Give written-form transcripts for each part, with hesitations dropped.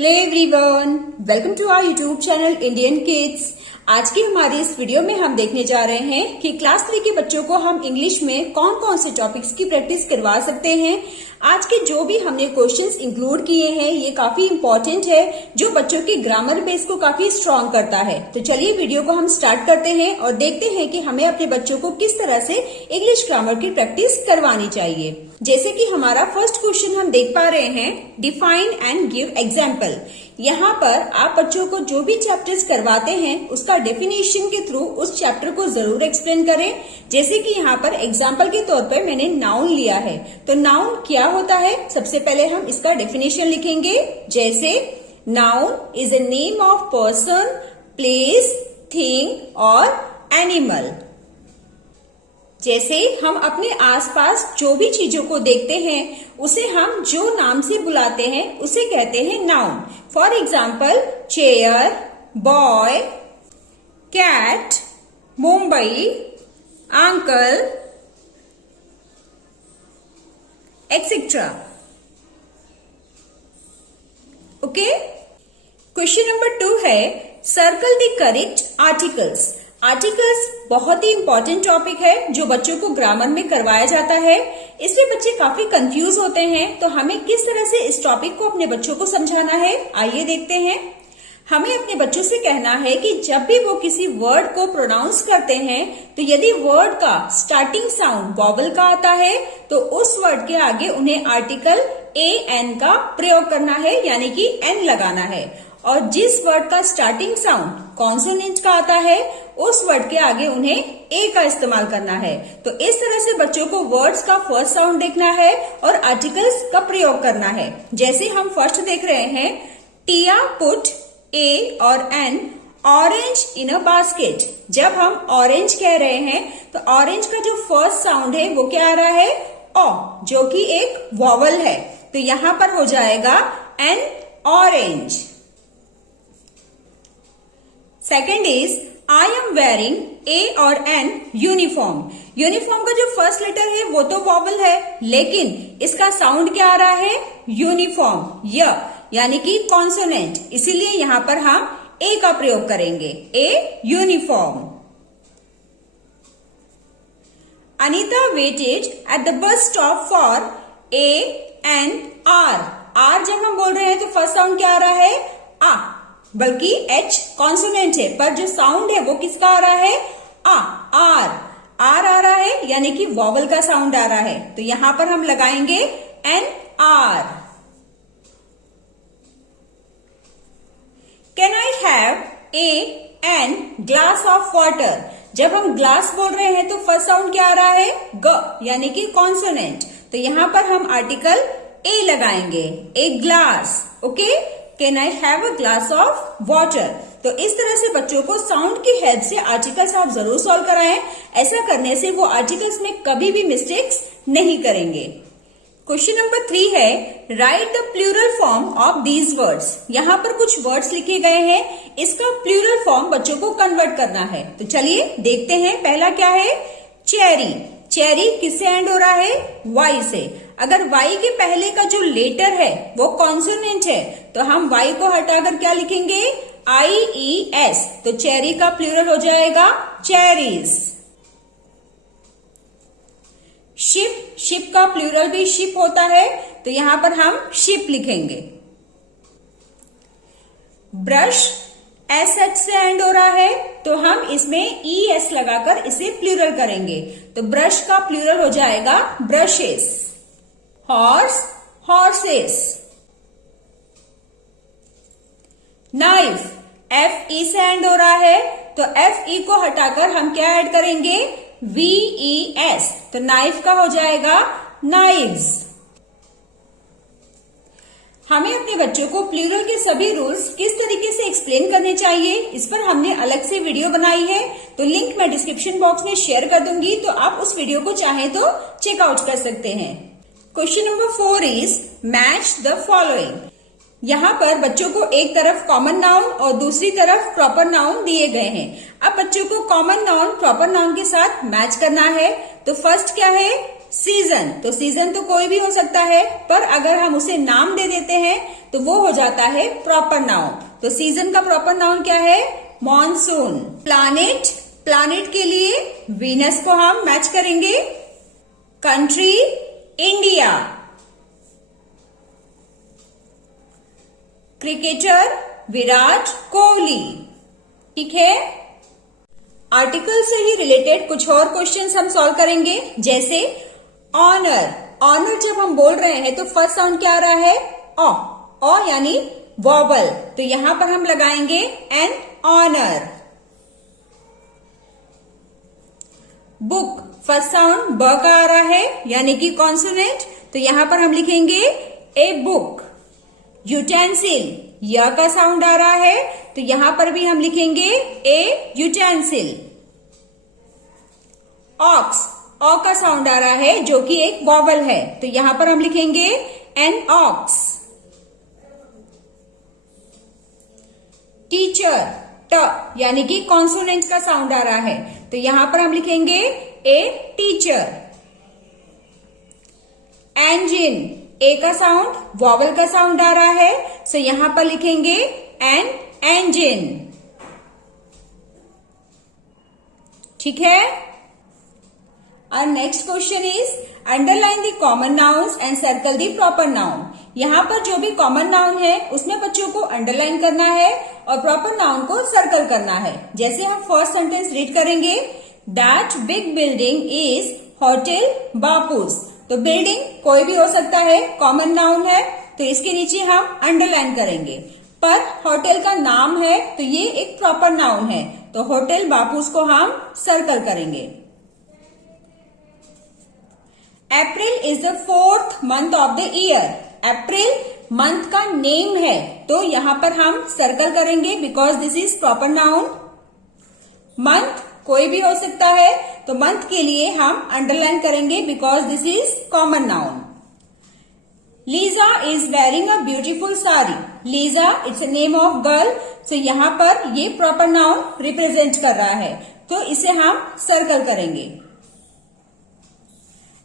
Hello everyone, welcome to our YouTube channel Indian kids. आज की हमारी इस वीडियो में हम देखने जा रहे हैं कि क्लास 3 के बच्चों को हम इंग्लिश में कौन कौन से टॉपिक्स की प्रैक्टिस करवा सकते हैं। आज के जो भी हमने क्वेश्चंस इंक्लूड किए हैं ये काफी इंपॉर्टेंट है, जो बच्चों की ग्रामर बेस को काफी स्ट्रॉन्ग करता है। तो चलिए वीडियो को हम स्टार्ट करते हैं और देखते हैं कि हमें अपने बच्चों को किस तरह से इंग्लिश ग्रामर की प्रैक्टिस करवानी चाहिए। जैसे कि हमारा फर्स्ट क्वेश्चन हम देख पा रहे हैं, डिफाइन एंड गिव एग्जाम्पल। यहाँ पर आप बच्चों को जो भी चैप्टर्स करवाते हैं उसका डेफिनेशन के थ्रू उस चैप्टर को जरूर एक्सप्लेन करें। जैसे कि यहाँ पर एग्जाम्पल के तौर पर मैंने नाउन लिया है, तो नाउन क्या होता है सबसे पहले हम इसका डेफिनेशन लिखेंगे। जैसे noun is a name of person, place, thing और एनिमल। जैसे हम अपने आसपास जो भी चीजों को देखते हैं उसे हम जो नाम से बुलाते हैं उसे कहते हैं noun. For example chair, boy, cat, Mumbai, uncle, etcetera. Okay, question number 2 है, circle the correct articles. Articles बहुत ही इंपॉर्टेंट टॉपिक है जो बच्चों को ग्रामर में करवाया जाता है, इसलिए बच्चे काफी कंफ्यूज होते हैं। तो हमें किस तरह से इस टॉपिक को अपने बच्चों को समझाना है, आइए देखते हैं। हमें अपने बच्चों से कहना है कि जब भी वो किसी वर्ड को प्रोनाउंस करते हैं तो यदि वर्ड का स्टार्टिंग साउंड वॉवल का आता है तो उस वर्ड के आगे उन्हें आर्टिकल an का प्रयोग करना है, यानी कि n लगाना है। और जिस वर्ड का स्टार्टिंग साउंड कॉन्सोनेंट का आता है उस वर्ड के आगे उन्हें a का इस्तेमाल करना है। तो इस तरह से बच्चों को वर्ड्स का फर्स्ट साउंड देखना है और आर्टिकल्स का प्रयोग करना है। जैसे हम फर्स्ट देख रहे हैं, टिया पुट a और n orange in a basket. जब हम ऑरेंज कह रहे हैं तो ऑरेंज का जो फर्स्ट साउंड है वो क्या आ रहा है, ओ, जो कि एक वॉवल है। तो यहां पर हो जाएगा n orange. Second is I am wearing ए और एन यूनिफॉर्म। यूनिफॉर्म का जो फर्स्ट लेटर है वो तो वॉवल है, लेकिन इसका साउंड क्या आ रहा है, यूनिफॉर्म, य, यानी कि कॉन्सोनेंट। इसीलिए यहां पर हम ए का प्रयोग करेंगे, a uniform. Anita waited at the bus stop for a and hour. Hour जब हम बोल रहे हैं तो फर्स्ट साउंड क्या आ रहा है, आ, बल्कि एच कॉन्सोनेंट है, पर जो साउंड है वो किसका आ रहा है, आ, आर। आर आ रहा है यानी कि वॉवल का साउंड आ रहा है, तो यहां पर हम लगाएंगे an hour. Can I have a an glass of water. जब हम ग्लास बोल रहे हैं तो फर्स्ट साउंड क्या आ रहा है, ग, यानी कि कॉन्सोनेंट। तो यहां पर हम आर्टिकल ए लगाएंगे, a glass. Okay, can I have a glass of water. तो इस तरह से बच्चों को साउंड की हेल्प से आर्टिकल्स आप जरूर सॉल्व कराएं। ऐसा करने से वो आर्टिकल्स में कभी भी मिस्टेक्स नहीं करेंगे। क्वेश्चन नंबर 3 है, write the plural form of these words. यहाँ पर कुछ वर्ड्स लिखे गए हैं, इसका प्लूरल फॉर्म बच्चों को कन्वर्ट करना है। तो चलिए देखते हैं। पहला क्या है, चेरी। चेरी किससे एंड हो रहा है, वाई से। अगर वाई के पहले का जो लेटर है वो कॉन्सोनेंट है तो हम वाई को हटाकर क्या लिखेंगे, IES। तो चेरी का प्लूरल हो जाएगा चेरीज। शिप, शिप का प्लूरल भी शिप होता है, तो यहां पर हम शिप लिखेंगे। ब्रश, SH से एंड हो रहा है तो हम इसमें ES लगाकर इसे प्लूरल करेंगे। तो ब्रश का प्लूरल हो जाएगा brushes. Horse, horses. Knife, FE से एंड हो रहा है तो FE को हटाकर हम क्या ऐड करेंगे, VES। तो नाइफ का हो जाएगा नाइव्स। हमें अपने बच्चों को प्लूरल के सभी रूल्स किस तरीके से एक्सप्लेन करने चाहिए इस पर हमने अलग से वीडियो बनाई है, तो लिंक मैं डिस्क्रिप्शन बॉक्स में शेयर कर दूंगी, तो आप उस वीडियो को चाहें तो चेकआउट कर सकते हैं। Question number 4 is match the following. यहाँ पर बच्चों को एक तरफ कॉमन नाउन और दूसरी तरफ प्रॉपर नाउन दिए गए हैं। अब बच्चों को कॉमन नाउन प्रॉपर नाउन के साथ मैच करना है। तो फर्स्ट क्या है, सीजन। तो सीजन तो कोई भी हो सकता है, पर अगर हम उसे नाम दे देते हैं तो वो हो जाता है प्रॉपर नाउन। तो सीजन का प्रॉपर नाउन क्या है? मॉनसून। प्लैनेट, प्लैनेट के लिए वीनस को हम मैच करेंगे। Country, India. Cricketer, Virat Kohli. ठीक है। आर्टिकल से ही रिलेटेड कुछ और क्वेश्चंस हम सॉल्व करेंगे, जैसे ऑनर। ऑनर जब हम बोल रहे हैं तो फर्स्ट साउंड क्या आ रहा है? ओ यानी वॉवल। तो यहां पर हम लगाएंगे an honour. Book, first sound ब का आ रहा है यानी कि कॉन्सोनेंट, तो यहां पर हम लिखेंगे ए बुक। यूटेंसिल, य का साउंड आ रहा है तो यहां पर भी हम लिखेंगे ए यूटेंसिल। ऑक्स, ओ का साउंड आ रहा है जो कि एक वॉवल है, तो यहां पर हम लिखेंगे एन ऑक्स। टीचर, ट यानी कि कॉन्सोनेंट का साउंड आ रहा है, तो यहां पर हम लिखेंगे ए टीचर। एंजिन, ए का साउंड वॉवल का साउंड आ रहा है, सो यहां पर लिखेंगे एन एंजिन। ठीक है। Our next question is underline the common nouns and circle the proper noun। यहाँ पर जो भी कॉमन नाउन है उसमें बच्चों को अंडरलाइन करना है और प्रॉपर नाउन को सर्कल करना है। जैसे हम फर्स्ट सेंटेंस रीड करेंगे, that big building is hotel बापूस। तो बिल्डिंग कोई भी हो सकता है, कॉमन नाउन है, तो इसके नीचे हम अंडरलाइन करेंगे। पर होटल का नाम है तो ये एक प्रॉपर नाउन है, तो होटल बापूस को हम सर्कल करेंगे। April is the 4th month of the year. April month का नेम है, तो यहां पर हम सर्कल करेंगे because this is proper noun. Month कोई भी हो सकता है, तो मंथ के लिए हम अंडरलाइन करेंगे because this is common noun. Lisa is wearing a beautiful sari. Lisa it's a name of girl, so यहां पर ये प्रॉपर नाउन रिप्रेजेंट कर रहा है, तो इसे हम सर्कल करेंगे।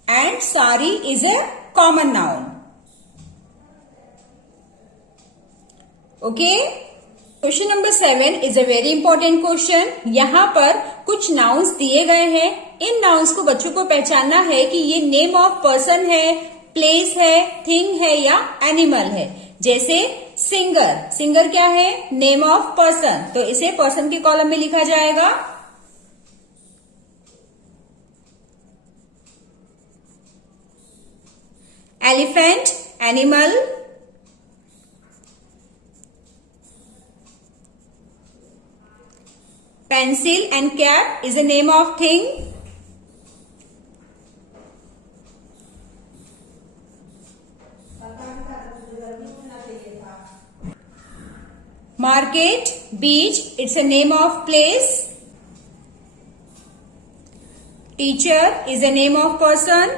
And sari is a common noun. Okay. Question number 7 is a very important question. यहां पर कुछ नाउन्स दिए गए हैं, इन नाउन्स को बच्चों को पहचानना है कि ये नेम ऑफ पर्सन है, प्लेस है, थिंग है या एनिमल है। जैसे सिंगर, सिंगर क्या है? नेम ऑफ पर्सन, तो इसे पर्सन के कॉलम में लिखा जाएगा। Elephant, animal. Pencil and cap is a name of thing। Market, beach, it's a name of place। Teacher is a name of person।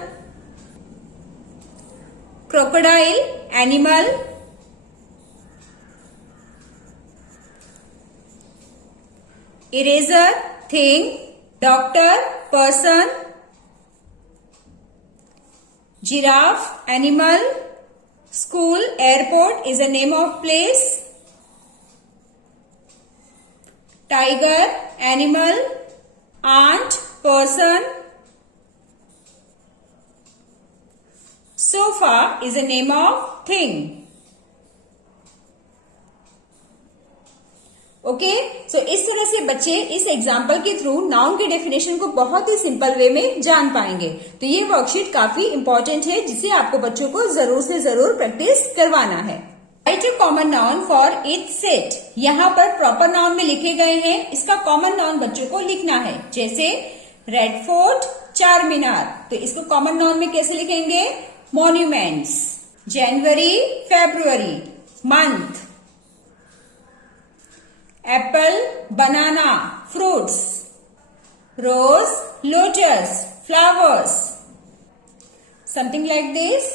Crocodile, animal। Eraser, thing। Doctor, person। Giraffe, animal। School, airport is a name of place। Tiger, animal। Aunt, person। Sofa is a name of thing। Okay, so इस तरह से बच्चे इस example के through noun के definition को बहुत ही simple way में जान पाएंगे। तो ये वर्कशीट काफी इंपॉर्टेंट है जिसे आपको बच्चों को जरूर से जरूर प्रैक्टिस करवाना है। Right a common noun for each set. यहाँ पर प्रॉपर नाउन में लिखे गए हैं, इसका कॉमन नाउन बच्चों को लिखना है। जैसे रेड फोर्ट, चार मीनार, तो इसको कॉमन नाउन में कैसे लिखेंगे? Monuments. January, February, month. Apple, banana, fruits. Rose, lotus, flowers, something like this.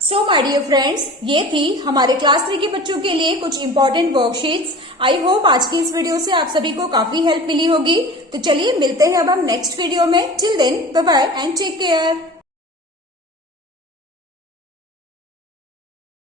So my dear friends, ये थी हमारे क्लास 3 के बच्चों के लिए कुछ इंपॉर्टेंट वर्कशीट्स। आई होप आज की इस वीडियो से आप सभी को काफी हेल्प मिली होगी। तो चलिए मिलते हैं अब हम नेक्स्ट वीडियो में। Till then bye bye and take care.